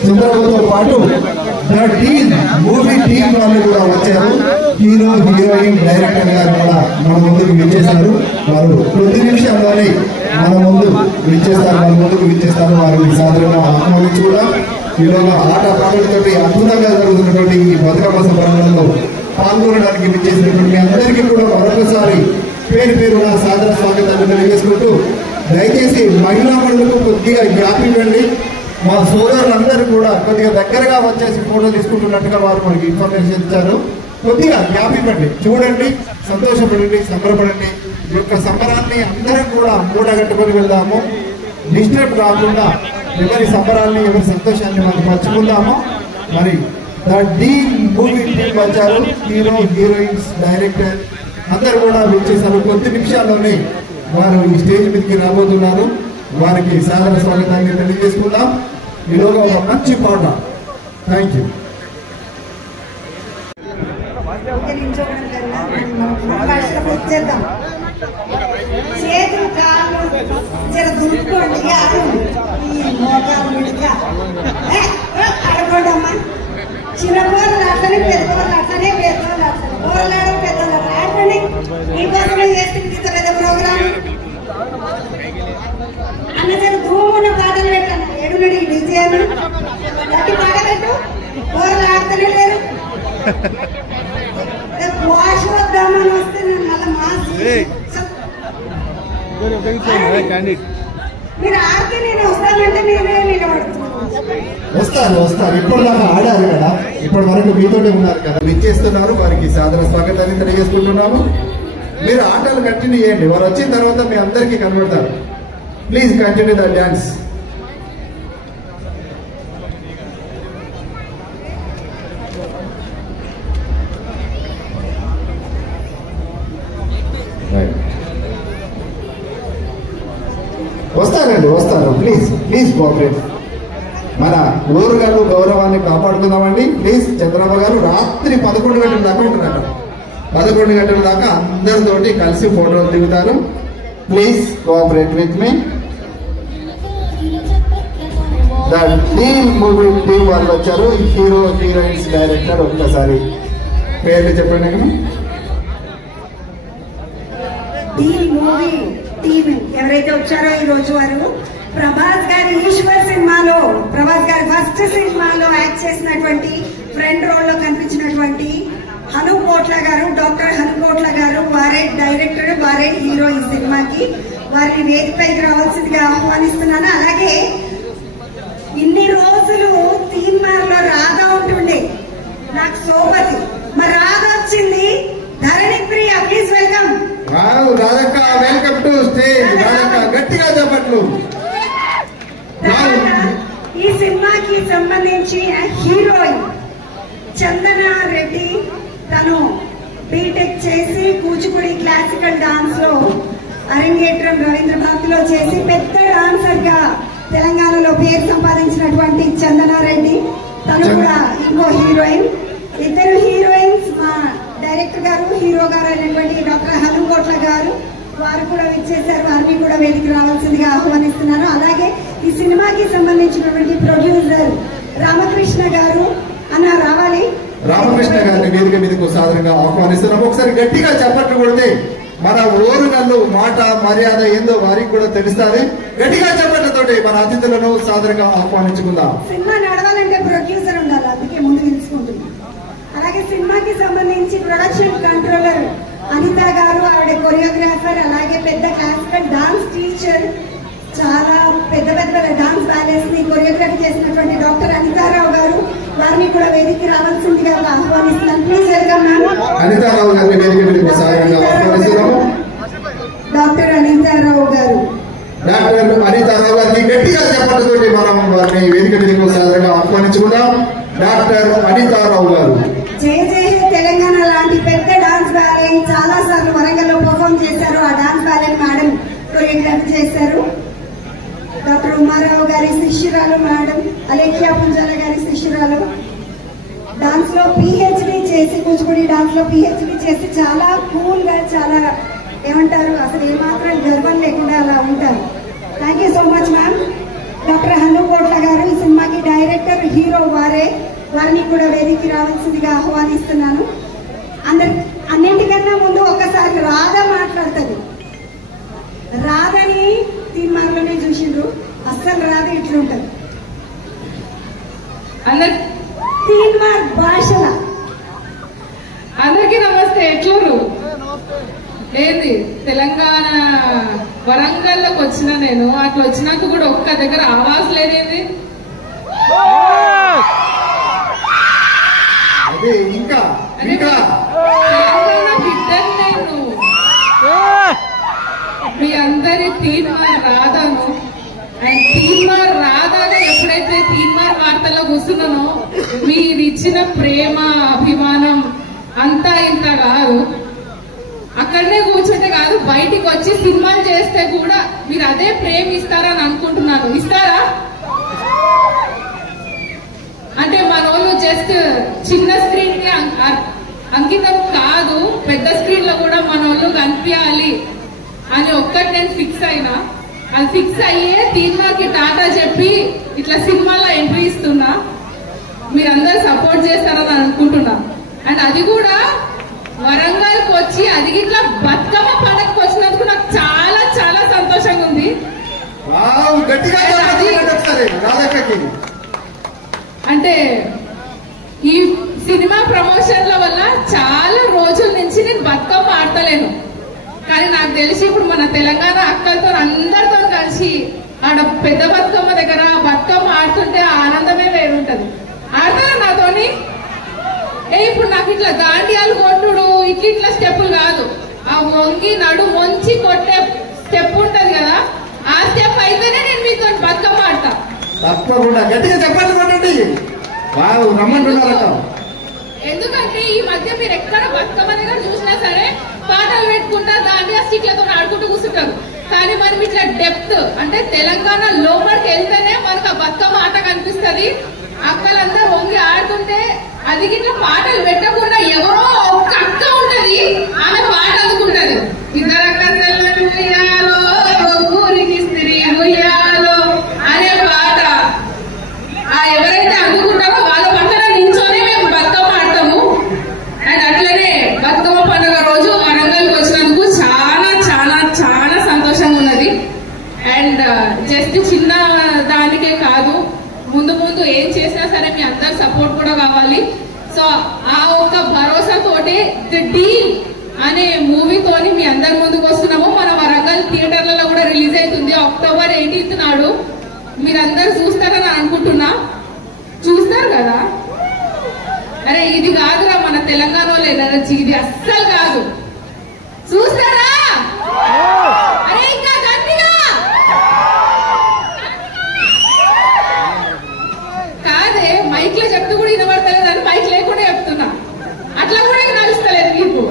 చంద్రబాబుతో పాటు movie team వాళ్ళు కూడా వచ్చారు. హీరో హీరోయిన్ డైరెక్టర్ గారు కూడా మన ముందుకు విచ్చేశారు. వారు కొద్ది నిమిషాల్లోనే మన ముందు విచ్చేస్తారు. వారిని సాధారణంగా ఆహ్వానించి కూడా ఈరోజు ఆట పాటలతోటి అద్భుతంగా జరుగుతున్నటువంటి ఈ బతుకమ్మ సంబరాలలో పాల్గొనడానికి విచ్చేసినటువంటి అందరికీ కూడా మరొకసారి పేరు పేరున సాదర స్వాగతాన్ని తెలియజేసుకుంటూ, దయచేసి మహిళా మండలకు కొద్దిగా గ్యాప్ ఇవ్వండి. మా సోదరులందరూ కూడా కొద్దిగా దగ్గరగా వచ్చేసి ఫోటో తీసుకుంటున్నట్టుగా వారు మనకి ఇన్ఫర్మేషన్ ఇచ్చారు. కొద్దిగా గ్యాప్ ఇవ్వండి, చూడండి, సంతోషపడండి, సంబరపడండి. ఈ యొక్క సంబరాన్ని అందరం కూడా మూడగట్టుకొని వెళ్దాము. డిస్టర్బ్ కాకుండా ఎవరి సంబరాన్ని, ఎవరి సంతోషాన్ని మనం పంచుకుందాము. మరి మూవీ టీం వచ్చారు. హీరో హీరోయిన్స్ డైరెక్టర్ అందరూ కూడా వచ్చేసారు. కొద్ది నిమిషాల్లోనే వారు ఈ స్టేజ్ మీదకి రాబోతున్నారు. వారికి సాదర స్వాగతాన్ని తెలియజేసుకుందాం. ఈలోగా ఒక మంచి పాట. Thank you. చేతులు కాళ్ళు జర దులుపుకోండి, ఈ మోకాలు అడగండమ్మా. చిన్నపోరలు అట్లనే, పెద్దవాళ్ళు అట్లనే, పెద్దవాళ్ళు అట్లనే, పోరలాడు పెద్దవాళ్ళు ఆడండి. మీకోసమే చేస్తుంది ఇంత పెద్ద ప్రోగ్రాం. అన్న జర ధూమున్న పాటలు పెట్టాను. ఏడునడి డిజైన్ గట్టి పాట పెట్టు. పోరలు ఆడుతూనే లేరు. వాష్ వద్దామని వస్తే నేను మళ్ళీ మాస్ మీరు ఆడితే నేను వస్తానంటే నేనే నిలబడుతున్నాను. వస్తారు. ఇప్పటిదాకా ఆడారు కదా, ఇప్పటి వరకు మీతోనే ఉన్నారు కదా, విచ్చేస్తున్నారు. వారికి సాదర స్వాగతాన్ని తెలియజేసుకుంటున్నాము. మీరు ఆటలు కంటిన్యూ చేయండి. వారు వచ్చిన తర్వాత మీ అందరికీ కనబడతారు. Please continue the dance. వస్తారు. Please cooperate. మన ఊరుగారు గౌరవాన్ని కాపాడుకుందామండి. ప్లీజ్ చంద్రబాబు గారు రాత్రి 11 గంటల దాకా ఉంటున్నారు. 11 గంటల దాకా అందరితోటి కలిసి ఫోటోలు దిగుతారు. Please cooperate with me. Movie team వాళ్ళు వచ్చారు. హీరో హీరోయిన్స్ డైరెక్టర్ ఒక్కసారి పేర్లు చెప్పండి. ఎవరైతే వచ్చారో ఈ రోజు వారు ప్రభాస్ గారి ఈశ్వర్ సినిమాలో, ప్రభాస్ గారి ఫస్ట్ సినిమాలో యాక్ట్ చేసినటువంటి ఫ్రెండ్ రోల్ లో కనిపించినటువంటి హను కోట్ల గారు, డాక్టర్ హను కోట్ల గారు, వారే డైరెక్టర్, వారే హీరో ఈ సినిమాకి. వారిని వేదికపైకి రావాల్సిందిగా ఆహ్వానిస్తున్నాను. అలాగే ఇన్ని రోజులు తీన్మార్లో రాధా ఉంటుండే, నాకు సోపతి, మరి రాధ వచ్చింది. ధరణి ప్రియ, ప్లీజ్ వెల్కమ్. రాధక్క, వెల్కమ్ టు స్టేజ్. రాధక్క, గట్టిగా చెప్పట్లు. ఈ సినిమాకి సంబంధించిన హీరోయిన్ చందన రెడ్డి. తను బీటెక్ చేసి కూచిపూడి క్లాసికల్ డాన్స్ లో అరంగేట్రం రవీంద్ర భారతిలో చేసి పెద్ద డాన్సర్ గా తెలంగాణలో పేరు సంపాదించినటువంటి చందన రెడ్డి. తను కూడా ఇంకో హీరోయిన్. ఇద్దరు హీరోయిన్స్ మా డైరెక్టర్ గారు, హీరో గారు అయినటువంటి డాక్టర్ హను కోట్ల గారు, వారు కూడా విచ్చేశారు. వారిని కూడా వేదిక రావాల్సిందిగా ఆహ్వానిస్తున్నాను. అలాగే ఈ సినిమాకి సంబంధించినటువంటి ప్రొడ్యూసర్ రామకృష్ణ గారు అన్న రావాలి. రామకృష్ణ గారిని వేదిక మీదకు సాధారణంగా ఆహ్వానిస్తున్నాం. ఒకసారి గట్టిగా చెప్పట్లు కొడితే మన ఊరుగల్లు మాట మర్యాద ఏందో వారికి కూడా తెలుస్తుంది. గట్టిగా చెప్పట్లతోటి మన అతిథులను సాధారణంగా ఆహ్వానించుకుందాం. సినిమా నడవాలంటే ప్రొడ్యూసర్ ఉండాలి, అందుకే ముందు తెలుసుకుంటున్నాం. అలాగే సినిమాకి సంబంధించి ప్రొడక్షన్ కంట్రోలర్ అనిత గారు, ఆవిడ కొరియోగ్రాఫర్, అలాగే పెద్ద క్లాసికల్ డాన్స్ టీచర్, చాలా పెద్ద డాన్స్ బ్యాలెన్స్ ని కొరియోగ్రఫీ చేసినటువంటి డాక్టర్ అనితారావు గారు, వారిని కూడా వేదిక రావాల్సిందిగా ఆహ్వానిస్తున్నాను. Please welcome ma'am. అనితారావు గారిని వేదిక మీదకు సాధారణంగా ఆహ్వానిస్తున్నాము. డాక్టర్ అనితారావు గారు. డాక్టర్ అనితారావు గారిని గట్టిగా చెప్పడంతో మనం వారిని వేదిక మీదకు సాధారణంగా ఆహ్వానించుకుందాం. డాక్టర్ అనితారావు గారు. జయ జయ తెలంగాణ లాంటి పెద్ద డాన్స్ బ్యాలే చాలా సార్లు వరంగల్ లో పర్ఫామ్ చేశారు. ఆ డాన్స్ బ్యాలే మేడం కొరియోగ్రఫీ చేశారు. డాక్టర్ ఉమారావు గారి శిష్యురాలు మేడం, అలేఖ్యా పుంజాల గారి శిష్యురాలు. డాన్స్ లో పిహెచ్డి చేసి, కూచిపూడి డాన్స్ లో పిహెచ్డి చేసి చాలా కూల్ గా, చాలా ఏమంటారు, అసలు ఏమాత్రం గర్వం లేకుండా అలా ఉంటారు. Thank you so much ma'am. Doctor Hanu కోట్ల గారు మేజర్ హీరో వారిని కూడా వేదికకి రావాల్సిందిగా ఆహ్వానిస్తున్నాను. అన్నింటికన్నా ముందు ఒకసారి రాధ మాట్లాడుతుంది. రాధని తీర్మానంలోనే చూసిండ్రు, అస్సలు రాధ ఇట్లుంటది. తీర్మార్ భాషల అందరికీ నమస్తే. ఎట్లూరు లేదు, తెలంగాణ వరంగల్లోకి వచ్చిన నేను. అట్లా వచ్చినాక కూడా ఒక్క దగ్గర ఆవాజ్ లేదేంది. తెలంగాణ బిడ్డను నేను. మీ అందరి తీర్మార్ రాధాను. అండ్ తీర్మార్ రాధాగా ఎప్పుడైతే తీర్మార్ వార్తల్లో కూర్చున్నానో మీరు ఇచ్చిన ప్రేమ అభిమానం అంతా ఇంత కాదు. అక్కడనే కూర్చుంటే కాదు, బయటికి వచ్చి సినిమాలు చేస్తే కూడా మీరు అదే ప్రేమ ఇస్తారని అనుకుంటున్నాను. ఇస్తారా? అంటే మన వాళ్ళు జస్ట్ చిన్న స్క్రీన్ కి అంకితం కాదు, పెద్ద స్క్రీన్ లో కూడా మన వాళ్ళు కనిపించాలి అని ఒక్కటి నేను ఫిక్స్ అయినా. అది ఫిక్స్ అయ్యే తీర్మాకి టాటా చెప్పి ఇట్లా సినిమాలో ఎంట్రీ ఇస్తున్నా. మీరందరూ సపోర్ట్ చేస్తారని అనుకుంటున్నా. అండ్ అది కూడా వరంగల్కి వచ్చి అది ఇట్లా బతుకమ్మ పండగకి వచ్చినందుకు నాకు చాలా చాలా సంతోషంగా ఉంది. అంటే ఈ సినిమా ప్రమోషన్ల వల్ల చాలా రోజుల నుంచి నేను బతుకమ్మ ఆడతలేను. కానీ నాకు తెలిసి ఇప్పుడు మన తెలంగాణ అక్కలతో అందరితో కలిసి ఆడ పెద్ద బతుకమ్మ దగ్గర బతుకమ్మ ఆడుతుంటే ఆనందమే వేరుంటది. ఆడతారా నాతోని? ఇప్పుడు నాకు ఇట్లా దాండియాలు కొట్టుడు ఇట్లా స్టెప్పులు కాదు, ఆ వంగి నడు వంచి కొట్టే స్టెప్ ఉంటది కదా, ఆ స్టెప్ అయితేనే నేను మీతో బతుకమ్మ ఆడతా. తప్పకుండా గట్టిగా చెప్పండి కొట్టండి. ఎందుకంటే ఈ మధ్య మీరు ఎక్కడ బతుకమ్మ దగ్గర చూసినా సరే పాటలు పెట్టుకుంటా దాండియా స్టిక్లతో ఆడుకుంటూ కూర్చుంటారు. కానీ మనం ఇట్లా డెప్త్ అంటే తెలంగాణ లోపలికి వెళ్తేనే మనకు ఆ బతుకమ్మ ఆట కనిపిస్తుంది. అక్కలంతా వంగి ఆడుతుంటే అది ఇట్లా పాటలు పెట్టకుండా ఎవరో ఒక్క అక్క ఉంటది, ఆమె పాట అందుకుంటది. ఇద్దరు అక్కలు ఉయ్యాలో ఊరికి స్త్రీ ఉయ్యాలో అనే పాట ఎవరైతే అందుకుంటారో వాళ్ళ పక్కన నించోనే మేము బతుకమ్మ ఆడతాము. అండ్ అట్లనే బతుకమ్మ పండుగ రోజు వరంగల్కి వచ్చినందుకు చాలా చాలా చాలా సంతోషంగా ఉన్నది. అండ్ జస్ట్ చిన్న దానికే కాదు, ముందు ముందు ఏం చేసినా సరే మీ అందరి సపోర్ట్ కూడా కావాలి. సో ఆ ఒక్క భరోసాతోటి ది డీల్ అనే మూవీతోని మీ అందరి ముందుకు వస్తున్నాము. మన వరంగల్ థియేటర్లలో కూడా రిలీజ్ అవుతుంది అక్టోబర్ 18th నాడు. మీరందరూ చూస్తారని అనుకుంటున్నా. చూస్తారు కదా? అరే ఇది కాదురా మన తెలంగాణలో ఎనర్జీ, ఇది అస్సలు కాదు. చూస్తారా? అరే ఇంకా గట్టిగా కాదే, మైక్ లో చెప్తూ కూడా వినబడతలేదు అని మైక్ లేకుండా చెప్తున్నా. అట్లా కూడా నడుస్తలేదు మీకు.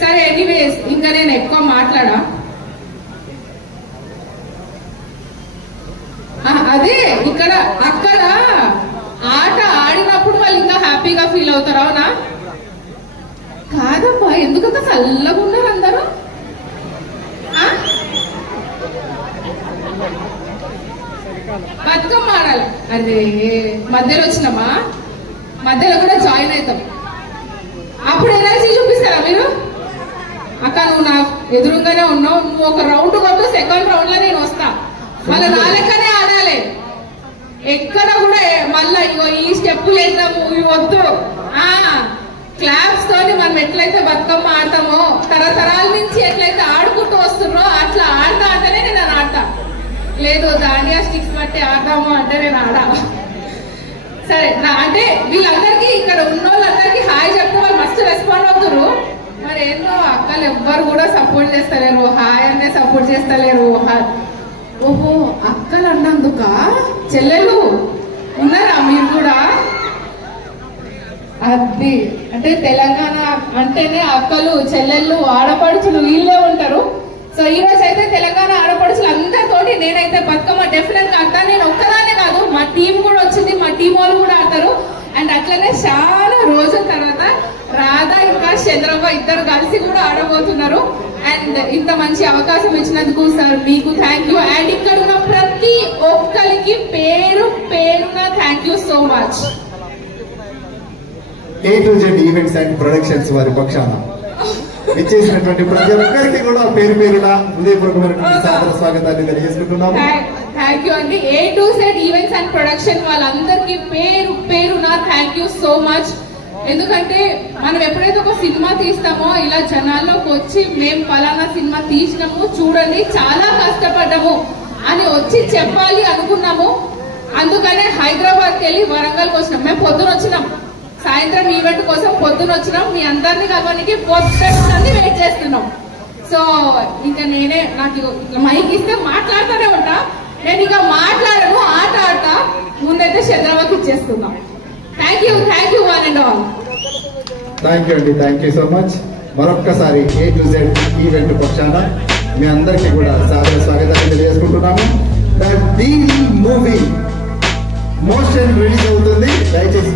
సరే ఎనీవేస్, ఇంకా నేను ఎక్కువ మాట్లాడా. అదే ఇక్కడ అక్కడ ఆట ఆడినప్పుడు వాళ్ళు ఇంకా హ్యాపీగా ఫీల్ అవుతారు. అవునా కాదమ్మా? ఎందుకంత చల్లగా ఉన్నారు అందరూ? బతుకమ్మ ఆడాలి. అరే మధ్యలో వచ్చినామా, మధ్యలో కూడా జాయిన్ అవుతాం. అప్పుడు ఎనర్జీ చూపిస్తారా మీరు? అక్క నువ్వు నా ఎదురుగానే ఉన్నావు, నువ్వు ఒక రౌండ్ కొట్టు, సెకండ్ రౌండ్ లో నేను వస్తా. మళ్ళీ నా లెక్కనే ఆడాలి. ఎక్కడ కూడా మళ్ళా ఇగో ఈ స్టెప్ వేద్దాము ఇవి వద్దు. క్లాప్స్ తోని మనం ఎట్లయితే బతుకమ్మ ఆడతామో, తరతరాల నుంచి ఎట్లయితే ఆడుకుంటూ వస్తున్నారో అట్లా ఆడతా అంటేనే నేను ఆడతా. లేదు దాండియా స్టిక్స్ బట్టి ఆడదాము అంటే నేను ఆడా. సరే అంటే వీళ్ళందరికీ ఇక్కడ ఉన్న వాళ్ళందరికీ హాయ్ చెప్తే వాళ్ళు మస్తు రెస్పాండ్ అవుతారు. మరి ఏంటో అక్కలు ఎవ్వరు కూడా సపోర్ట్ చేస్తలేరు, హాయ్ అనే సపోర్ట్ చేస్తలేరు. ఓహో అక్కలు అన్నందుక చెల్లెలు ఉన్నారా మీరు కూడా? అది అంటే తెలంగాణ అంటేనే అక్కలు చెల్లెళ్ళు ఆడపడుచులు వీళ్ళే ఉంటారు. సో ఈ రోజు అయితే తెలంగాణ ఆడపడుచులు అందరితోటి నేనైతే బతుకమ్మ డెఫినెట్ గా ఆడతాను. నేను ఒక్కదానే కాదు, మా టీం కూడా వచ్చింది, మా టీం వాళ్ళు కూడా ఆడతారు. అండ్ అట్లనే చాలా రోజుల తర్వాత రాధా ఇంకా చంద్రబాబు ఇద్దరు కలిసి కూడా ఆడబోతున్నారు. అండ్ ఇంత మంచి అవకాశం ఇచ్చినందుకు సార్ మీకు థ్యాంక్ యూ. అండ్ ఇక్కడ ఉన్న ప్రతి ఒక్కరికి అందరికి పేరు పేరున thank you so much. A to Z events and productions వారి పక్షాన ఇచ్చేసినటువంటి ప్రతి ఒక్కరికి కూడా పేరు పేరున హృదయపూర్వకమైనటువంటి సాదర స్వాగతాన్ని తెలియజేసుకుంటున్నాము. థ్యాంక్ యూ అండి. A to Z events and production వాళ్ళందరికీ పేరు పేరున థ్యాంక్ యూ సో మచ్. ఎందుకంటే మనం ఎప్పుడైతే ఒక సినిమా తీస్తామో ఇలా జనాల్లోకి వచ్చి మేము పలానా సినిమా తీసినాము చూడండి చాలా కష్టపడ్డాము అని వచ్చి చెప్పాలి అనుకున్నాము. అందుకనే హైదరాబాద్కి వెళ్ళి వరంగల్కి వచ్చినాం. మేము పొద్దున వచ్చినాం, సాయంత్రం ఈవెంట్ కోసం పొద్దున వచ్చినాం. మీ అందరినీ కలవడానికి పొద్దున్నీ వెయిట్ చేస్తున్నాం. సో ఇంకా నాకు మైక్ ఇస్తే మాట్లాడుతూనే ఉంటా. నేను ఇంకా మాట్లాడను, ఆట ఆడతా. ముందైతే చంద్రబాబుకి ఇచ్చేస్తున్నాం. Thank you one and all. Thank you అండి, థ్యాంక్ యూ సో మచ్. మరొక్కసారి A to Z ఈవెంట్ పక్షాన మీ అందరికీ కూడా సాదర స్వాగతాన్ని తెలియజేసుకుంటున్నాము. The deal movie motion release అవుతుంది. దయచేసి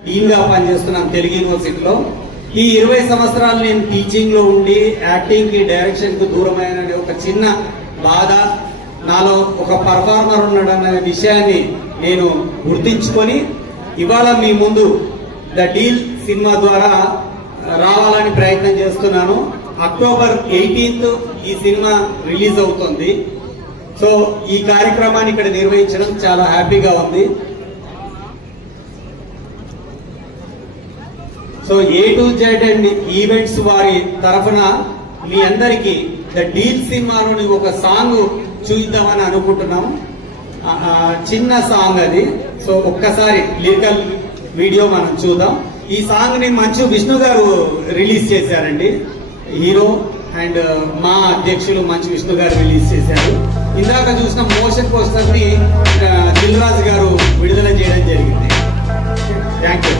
డీన్ గా పనిచేస్తున్నాను తెలుగు యూనివర్సిటీలో. ఈ 20 సంవత్సరాలు నేను టీచింగ్ లో ఉండి యాక్టింగ్ కి డైరెక్షన్ కు దూరమైన ఒక చిన్న బాధ నాలో ఒక పర్ఫార్మర్ ఉన్నాడన్న విషయాన్ని నేను గుర్తించుకొని ఇవాళ మీ ముందు ద డీల్ సినిమా ద్వారా రావాలని ప్రయత్నం చేస్తున్నాను. అక్టోబర్ 18th ఈ సినిమా రిలీజ్ అవుతుంది. సో ఈ కార్యక్రమాన్ని ఇక్కడ నిర్వహించడం చాలా హ్యాపీగా ఉంది. So A to Z and events వారి తరఫున మీ అందరికి ద డీల్ సినిమాలోని ఒక సాంగ్ చూద్దామని అనుకుంటున్నాం. చిన్న సాంగ్ అది. సో ఒక్కసారి లిరికల్ వీడియో మనం చూద్దాం. ఈ సాంగ్ ని మంచు విష్ణు గారు రిలీజ్ చేశారండి, హీరో. అండ్ మా అధ్యక్షులు మంచు విష్ణు గారు రిలీజ్ చేశారు. ఇందాక చూసిన మోషన్ పోస్టర్ ని దిల్ రాజు గారు విడుదల చేయడం జరిగింది. Thank you.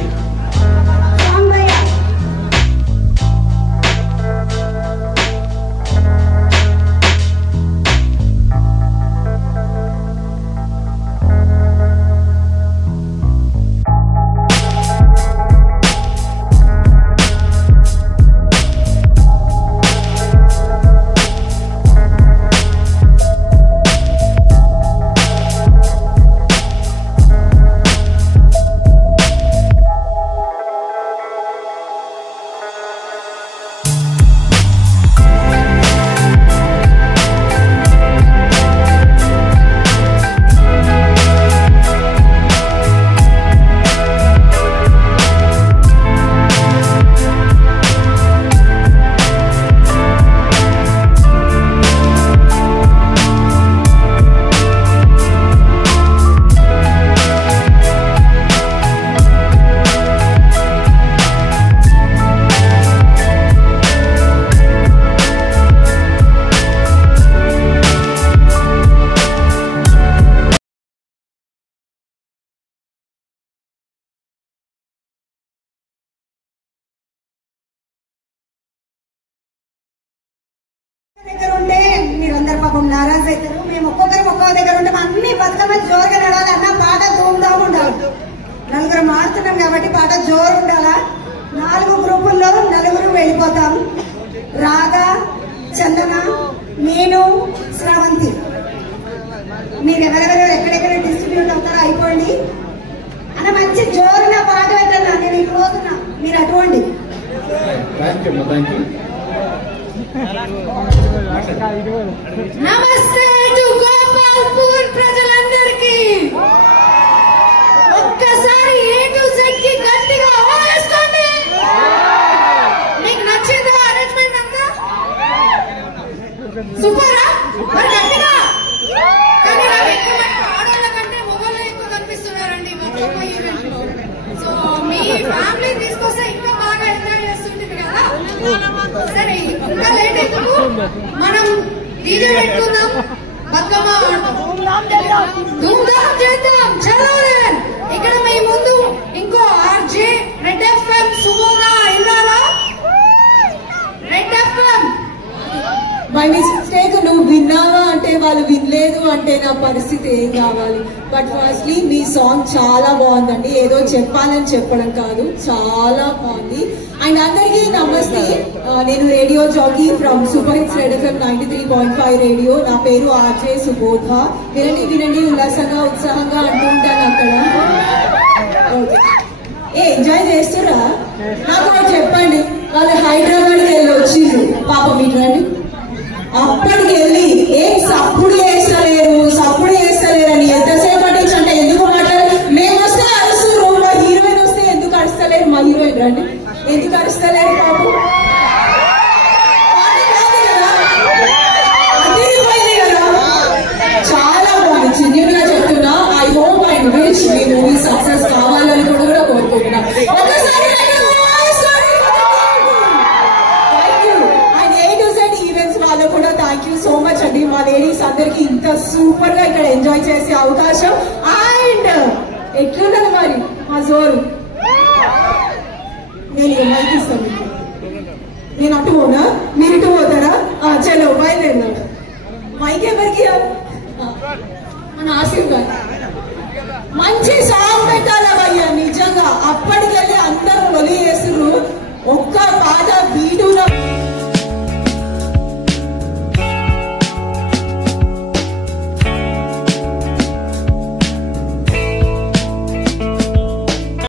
మీరందరూ పాపం నారాజ్ అవుతారు. మేము ఒక్కొక్కరు ఒక్కొక్క దగ్గర ఉంటాం. అన్ని బతుకమ్మలు జోరుగా నడాలి అన్న పాట ధూమ్ధామ్ ఉండాలి. నలుగురు మారుతున్నాం కాబట్టి పాట జోరు ఉండాలా. 4 గ్రూపుల్లో 4 వెళ్ళిపోతాం. రాగా, చందన, నేను, శ్రావంతి. మీరు ఎవరెవరు ఎక్కడెక్కడ డిస్ట్రిబ్యూట్ అవుతారో అయిపోండి అన్న. మంచి జోరున పాట పెట్టన్నా. నేను ఇటు పోతున్నా, మీరు అటువంటి. నమస్తే టు గోపాల్పూర్ ప్రజలందరికీ. ఒక్కసారి A to Z కి గట్టిగా ఓవేసుకోండి. మీకు నచ్చిందా అరేంజ్మెంట్ అంతా? సూపరా? మరి గట్టిగా. కానీ నాకు ఎక్కువ ఆడవాళ్ళ కంటే మొగోళ్ళే ఎక్కువ కనిపిస్తున్నారండి బతుకమ్మ ఈవెంట్ లో. సో మీ ఫ్యామిలీ తీసుకొస్తే ఇంకా బాగా ఎంజాయ్ చేస్తుంటుంది కదా. సరే ఇంకా లేట్ ఎందుకు, మనం డీజే పెట్టుకుందాం, బతుకమ్మ ధూమ్ధామ్ చేద్దాం. చలో ఇక్కడ మీ ముందు ఇంకో ఆర్జే రెడ్ ఎఫ్ఎం సుమోగా ఇల్లారా. రెడ్ ఎఫ్ఎం బై మిస్టేక్ నువ్వు విన్నావా అంటే వాళ్ళు వినలేదు అంటే నా పరిస్థితి ఏం కావాలి. బట్ ఫస్ట్లీ మీ సాంగ్ చాలా బాగుందండి, ఏదో చెప్పాలని చెప్పడం కాదు, చాలా బాగుంది. అండ్ అందరికీ నమస్తే, నేను radio jockey from super hits red FM 93.5 radio. నా పేరు ఆర్జే సుబోధ. వినండి వినండి ఉల్లాసంగా ఉత్సాహంగా అంటుంటాను అక్కడ. ఏ ఎంజాయ్ చేస్తురా? నాకు ఒకటి చెప్పండి, వాళ్ళు హైదరాబాద్కి వెళ్ళి వచ్చిండ్రు పాపం ఇట్లండి, అప్పటికి వెళ్ళి ఏం సప్పుడు చేస్తలేరు అని ఎంతసేపటి నుంచి అంటే ఎందుకు మాట్లాడారు? మేము వస్తే అరుస్తారు, మా హీరోయిన్ వస్తే ఎందుకు అరుస్తలేరు? మా హీరోయిన్ రండి, ఎందుకు అరుస్తలేరు పాపం? అదిరిపోయింది కదా, చాలా బాగుంది. చిన్నగా చెప్తున్నా, I hope and wish me movie success కావాలని కూడా కోరుకుంటున్నా. ఒకసారి కూడా థ్యాంక్ యూ సో మచ్ అండి. మా లేడీస్ అందరికి ఇంత సూపర్ గా ఇక్కడ ఎంజాయ్ చేసే అవకాశం. అండ్ ఎట్లున్నది మరి మా జోరు? నేను మైక్ ఇస్తాను, నేను అటు పోనా, మీరు ఇటు పోతారా? చలో బయలుదేరినాడు. మైక్ ఎవరికి? మన ఆసిఫ్ గారు మంచి సాంగ్